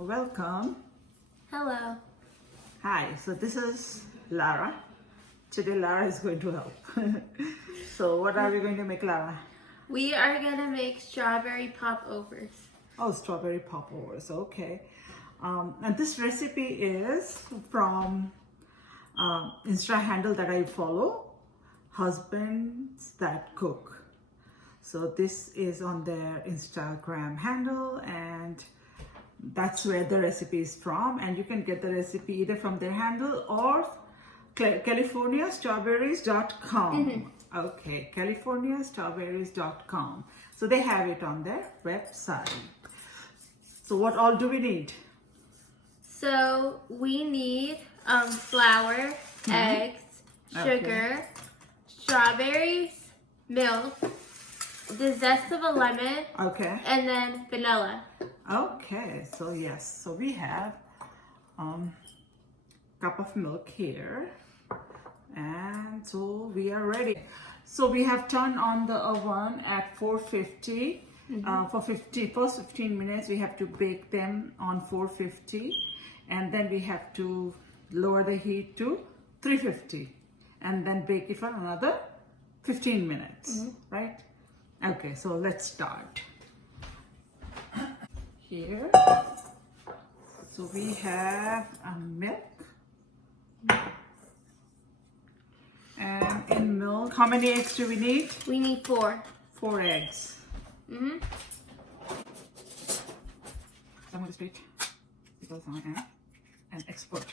Welcome. Hello. Hi, so this is Lara. Today Lara is going to help. So what are we going to make, Lara? We are gonna make strawberry popovers. Oh, strawberry popovers, okay. And this recipe is from Insta handle that I follow, Husbands That Cook. So this is on their Instagram handle, and that's where the recipe is from. And you can get the recipe either from their handle or californiastrawberries.com. Okay, californiastrawberries.com. So they have it on their website. So what all do we need? So we need flour, eggs, sugar, strawberries, milk, the zest of a lemon, and then vanilla. Okay, so yes, so we have cup of milk here, and so we are ready. So we have turned on the oven at 450. For first 15 minutes we have to bake them on 450, and then we have to lower the heat to 350 and then bake it for another 15 minutes, right? Okay, so let's start. Here, so we have milk, and in milk, how many eggs do we need? We need 4. 4 eggs. I'm going to straight because I am an expert.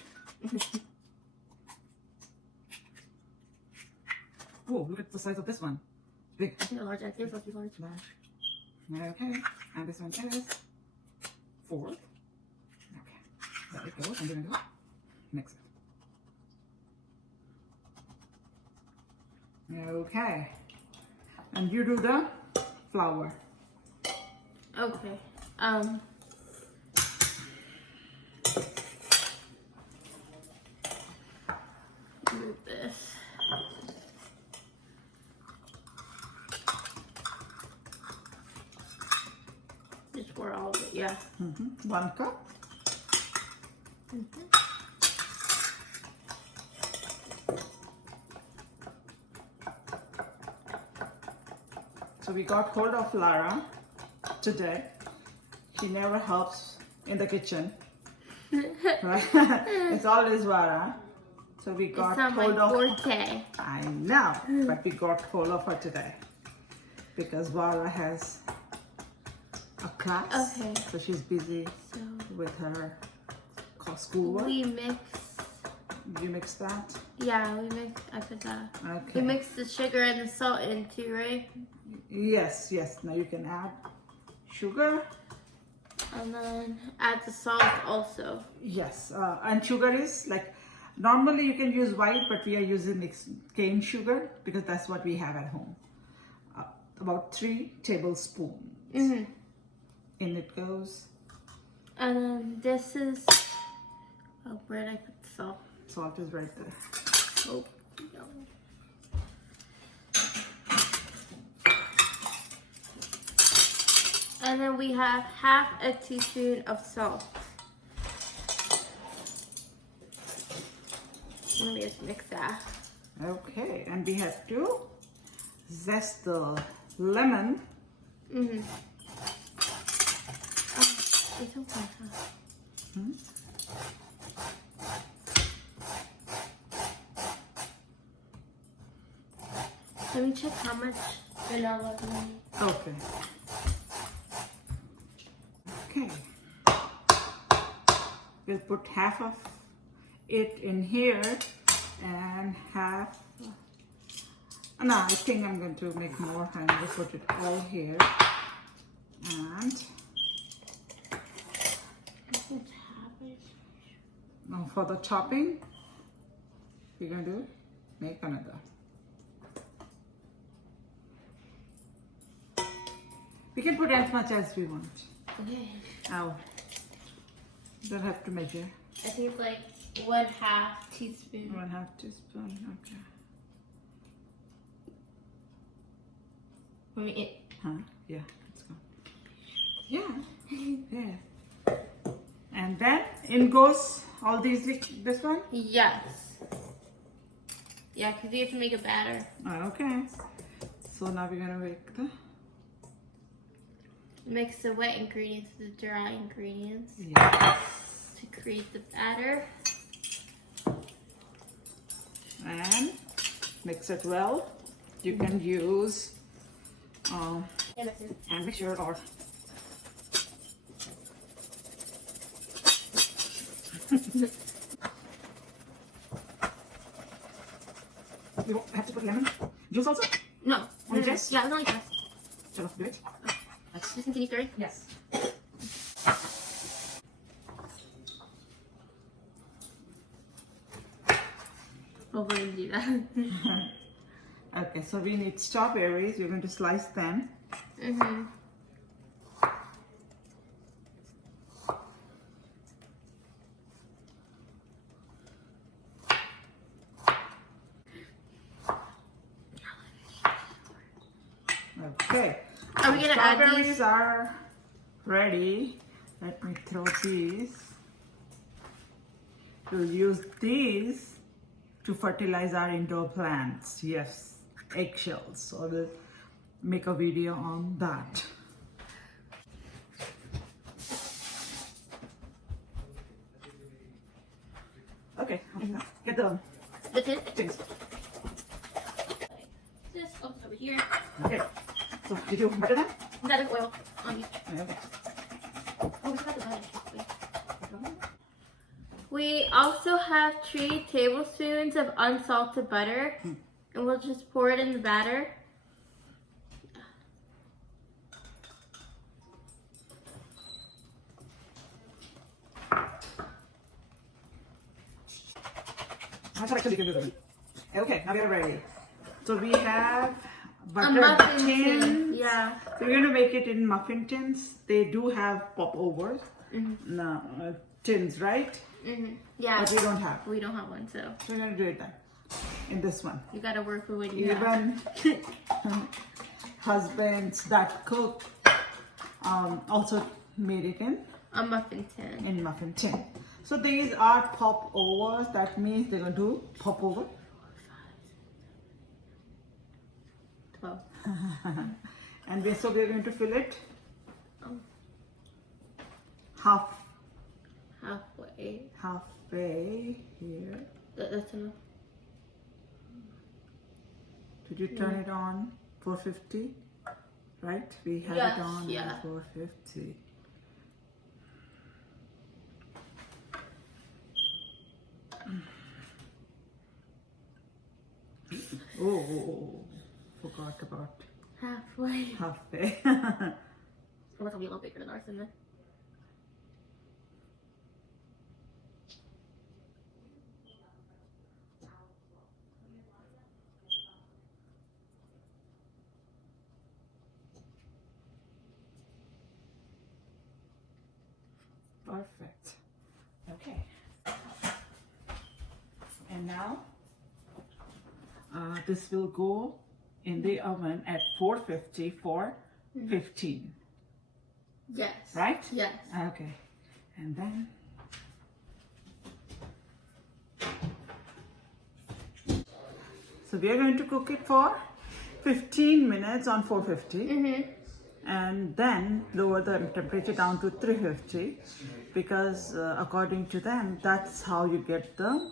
Oh, look at the size of this one. Big. No, large egg. Here's what you want. Large. Okay, and this one is 4. Okay, there it goes. I'm going to mix it. Okay, and you do the flour. Okay. Move this. Just pour all of it, yeah. 1 cup. So we got hold of Lara today. She never helps in the kitchen. Right? It's always Lara. So we got hold of forte. I know, but we got hold of her today because Lara has a class. Okay. So she's busy with her schoolwork. We mix. You mix that? Yeah, we mix. I put that. Okay. We mix the sugar and the salt in too, right? Yes, yes. Now you can add sugar. And then add the salt also. Yes, and sugar is like, normally you can use white, but we are using cane sugar because that's what we have at home. About 3 tablespoons. In it goes. And then this is, oh, where did I put the salt? Salt is right there. Oh, no. And then we have half a teaspoon of salt. Let me just mix that. Okay, and we have to zest the lemon. Oh, it's okay. Let me check how much vanilla we need. Okay. Okay. We'll put half of it in here and half. No, I think I'm going to make more. I'm going to put it all here. And now for the topping, we're going to make another. We can put as much as we want. Okay. Ow. Don't have to measure. I think it's like 1/2 teaspoon. 1/2 teaspoon, okay. Let me eat. Huh? Yeah, let's go. Yeah. Yeah. And then in goes all these, this one? Yes. Yeah, because you have to make a batter. Okay. So now we're gonna Mix the wet ingredients with the dry ingredients yes. to create the batter. And mix it well. You can use and mixture or you have to put lemon juice also? No. Only just? Yeah, it's only just. Shall I do it? Just continue stirring? Yes. Hopefully you do that. Okay, so we need strawberries. We're going to slice them. Mm-hmm. Okay. Are we gonna add Strawberries these? are ready. Let me throw these. We'll use these to fertilize our indoor plants. Yes, eggshells. So we'll make a video on that. Okay, get the things. This goes over here. Okay, so did you butter them? That is oil on you. Okay. Oh, we forgot the butter. We also have 3 tablespoons of unsalted butter, and we'll just pour it in the batter. Okay, now we are ready. So we have butter muffin tins. tin, yeah. So we're gonna make it in muffin tins. They do have popovers, tins, right? Mm-hmm. Yeah. But we don't have. We don't have one, so So we're gonna do it then. In this one. you gotta work with what you have. Even husbands that cook also made it A muffin tin. in muffin tin. So these are popovers. That means they're gonna do popover. 12. And so we're going to fill it Oh. halfway here. That's enough. Did you turn it on 450? Right? We have Yes, it on yeah. 450. Oh, forgot about Halfway. halfway. Unless I'll be a little bigger than ours in there. Perfect. Okay. And now this will go in the oven at 450 for 15. Yes. Right? Yes. Okay. And then so we are going to cook it for 15 minutes on 450. Mm-hmm. And then lower the temperature down to 350 because according to them that's how you get the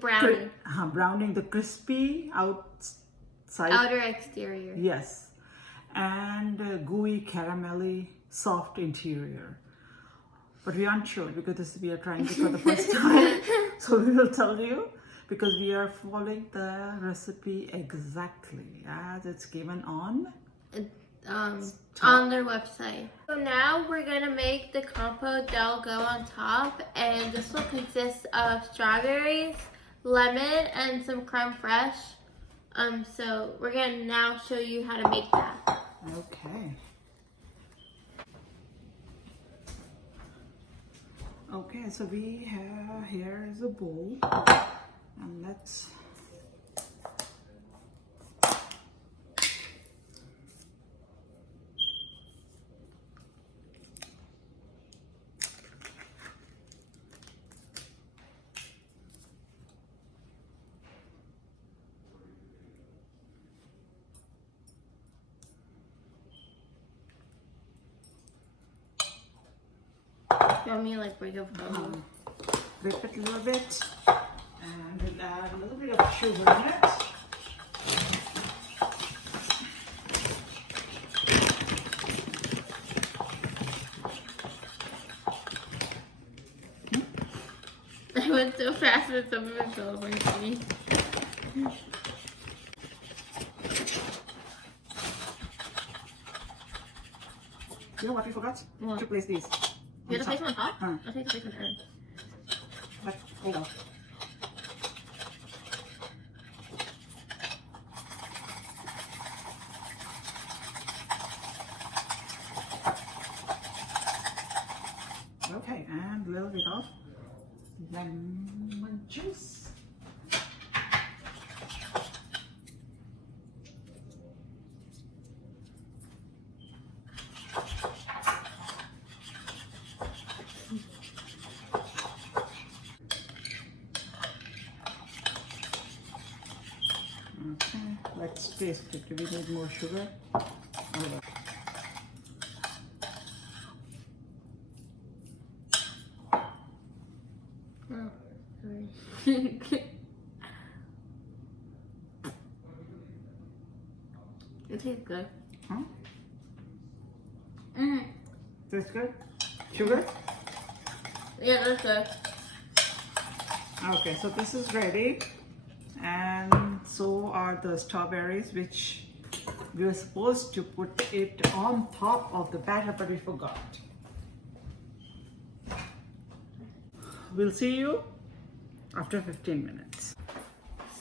brownie. browning, the crispy outside, Outer exterior. yes, and gooey caramelly soft interior. But we aren't sure because we are trying it for the first time, so we will tell you because we are following the recipe exactly as it's given on their website. So now we're gonna make the compote that'll go on top, and this will consist of strawberries, lemon, and some creme fraiche. So we're gonna now show you how to make that. Okay. Okay, so we have, here is a bowl, and let's You want me to like break up the whole? Whip it a little bit, and we'll add a little bit of sugar in it. I went so fast that some of it fell over to me. You know what we forgot? What? To place these. You have to place them on top? Huh. I'll take the place on the end. But hold on. Okay, and a little bit of lemon juice. Okay, let's taste it. Do we need more sugar? Hold on. Oh, sorry. It tastes good. Huh? Mm. Tastes good? Sugar? Yeah, that's good. Okay, so this is ready. And so are the strawberries, which we were supposed to put it on top of the batter, but we forgot. We'll see you after 15 minutes.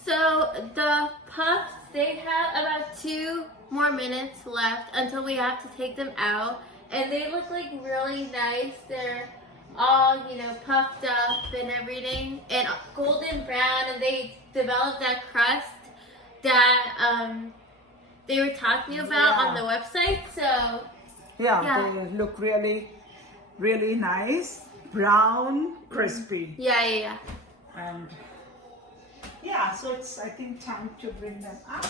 So the puffs, they have about 2 more minutes left until we have to take them out. And they look like really nice. They're all, you know, puffed up and everything. And golden brown, and they developed that crust that they were talking about on the website. So Yeah, they look really, really nice. Brown, crispy. yeah. And yeah, so it's, I think, time to bring them out.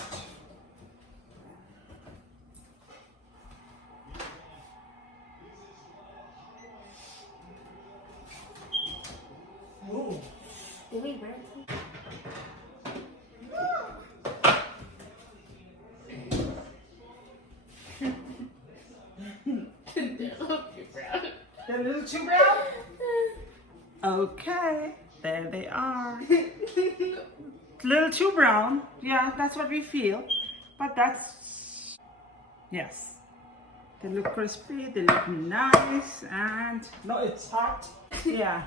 Ooh. Did we burn some? They're a little too brown? Okay, there they are. A little too brown. Yeah, that's what we feel. But that's, yes. They look crispy, they look nice, and no, it's hot. Yeah.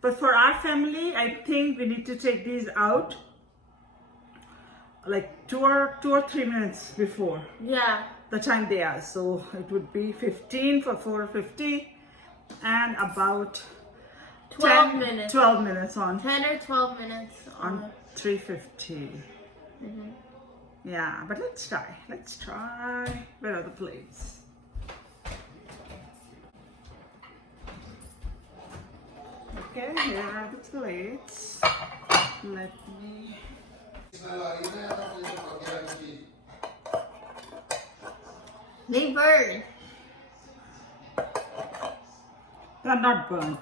But for our family, I think we need to take these out like 2 or 3 minutes before the time they are. So it would be 15 for 4:50 and about 12 minutes. 12 minutes on 10 or 12 minutes on 3:50. Yeah, but let's try. Let's try. Where are the plates? Okay, here are the plates. Let me. They burn. They're not burned.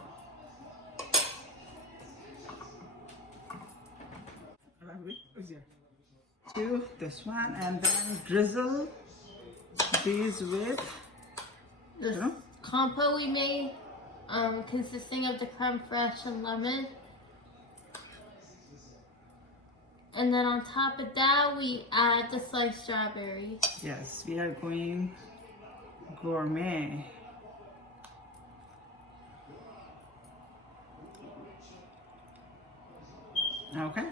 To this one, and then drizzle these with The compote we made, consisting of the creme fraiche and lemon. And then on top of that, we add the sliced strawberries. Yes, we are going gourmet. Okay.